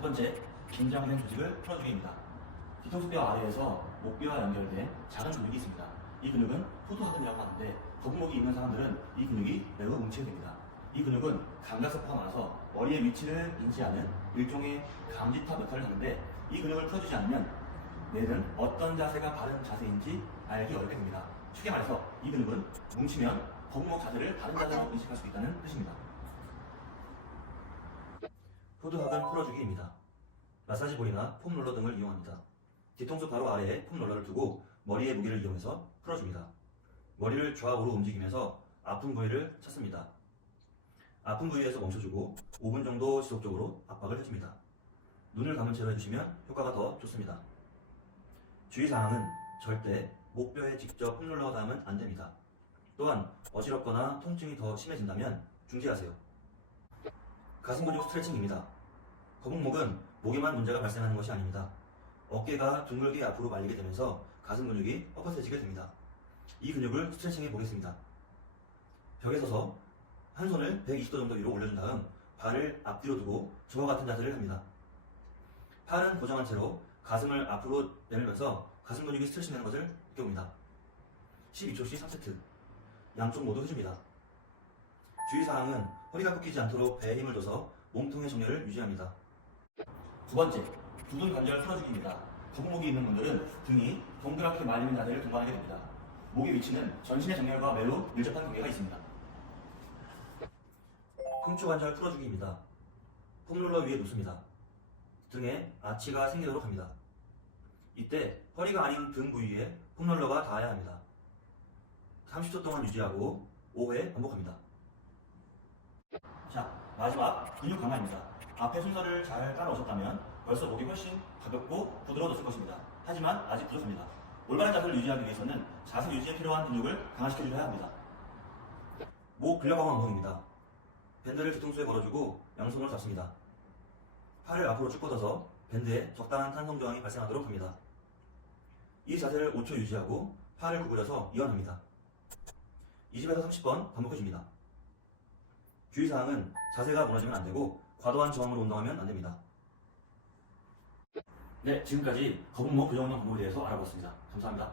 첫 번째, 긴장된 조직을 풀어주기입니다. 뒤통수뼈 아래에서 목뼈와 연결된 작은 근육이 있습니다. 이 근육은 후두하근이라고 하는데 거북목이 있는 사람들은 이 근육이 매우 뭉치게 됩니다. 이 근육은 감각세포가 많아서 머리의 위치를 인지하는 일종의 감지탑 역할을 하는데 이 근육을 풀어주지 않으면 뇌는 어떤 자세가 바른 자세인지 알기 어렵게 됩니다. 쉽게 말해서 이 근육은 뭉치면 거북목 자세를 바른 자세로 인식할 수 있다는 뜻입니다. 후두학은 풀어주기입니다. 마사지 볼이나 폼 롤러 등을 이용합니다. 뒤통수 바로 아래에 폼 롤러를 두고 머리의 무게를 이용해서 풀어줍니다. 머리를 좌우로 움직이면서 아픈 부위를 찾습니다. 아픈 부위에서 멈춰주고 5분 정도 지속적으로 압박을 해줍니다. 눈을 감은 채로 해주시면 효과가 더 좋습니다. 주의사항은 절대 목뼈에 직접 폼 롤러가 닿으면 안 됩니다. 또한 어지럽거나 통증이 더 심해진다면 중지하세요. 가슴 근육 스트레칭입니다. 거북목은 목에만 문제가 발생하는 것이 아닙니다. 어깨가 둥글게 앞으로 말리게 되면서 가슴 근육이 뻣뻣해지게 됩니다. 이 근육을 스트레칭해 보겠습니다. 벽에 서서 한 손을 120도 정도 위로 올려준 다음 발을 앞뒤로 두고 저와 같은 자세를 합니다. 팔은 고정한 채로 가슴을 앞으로 내밀면서 가슴 근육이 스트레칭되는 것을 느껴봅니다. 12초씩 3세트 양쪽 모두 해줍니다. 주의사항은 허리가 꺾이지 않도록 배에 힘을 줘서 몸통의 정렬을 유지합니다. 두 번째, 두등 관절 풀어주기입니다. 거북목이 있는 분들은 등이 동그랗게 말리는 자세를 동반하게 됩니다. 목의 위치는 전신의 정렬과 매우 밀접한 관계가 있습니다. 흉추 관절 풀어주기입니다. 폼롤러 위에 놓습니다. 등에 아치가 생기도록 합니다. 이때 허리가 아닌 등 부위에 폼롤러가 닿아야 합니다. 30초 동안 유지하고 5회 반복합니다. 자, 마지막 근육 강화입니다. 앞에 순서를 잘 따라오셨다면 벌써 목이 훨씬 가볍고 부드러워졌을 것입니다. 하지만 아직 부족합니다. 올바른 자세를 유지하기 위해서는 자세 유지에 필요한 근육을 강화시켜줘야 합니다. 목 근력 강화 운동입니다. 밴드를 뒤통수에 걸어주고 양손으로 잡습니다. 팔을 앞으로 쭉 뻗어서 밴드에 적당한 탄성 저항이 발생하도록 합니다. 이 자세를 5초 유지하고 팔을 구부려서 이완합니다. 20에서 30번 반복해줍니다. 주의사항은 자세가 무너지면 안 되고 과도한 저항으로 운동하면 안 됩니다. 네, 지금까지 거북목 교정 운동 방법에 대해서 알아봤습니다. 감사합니다.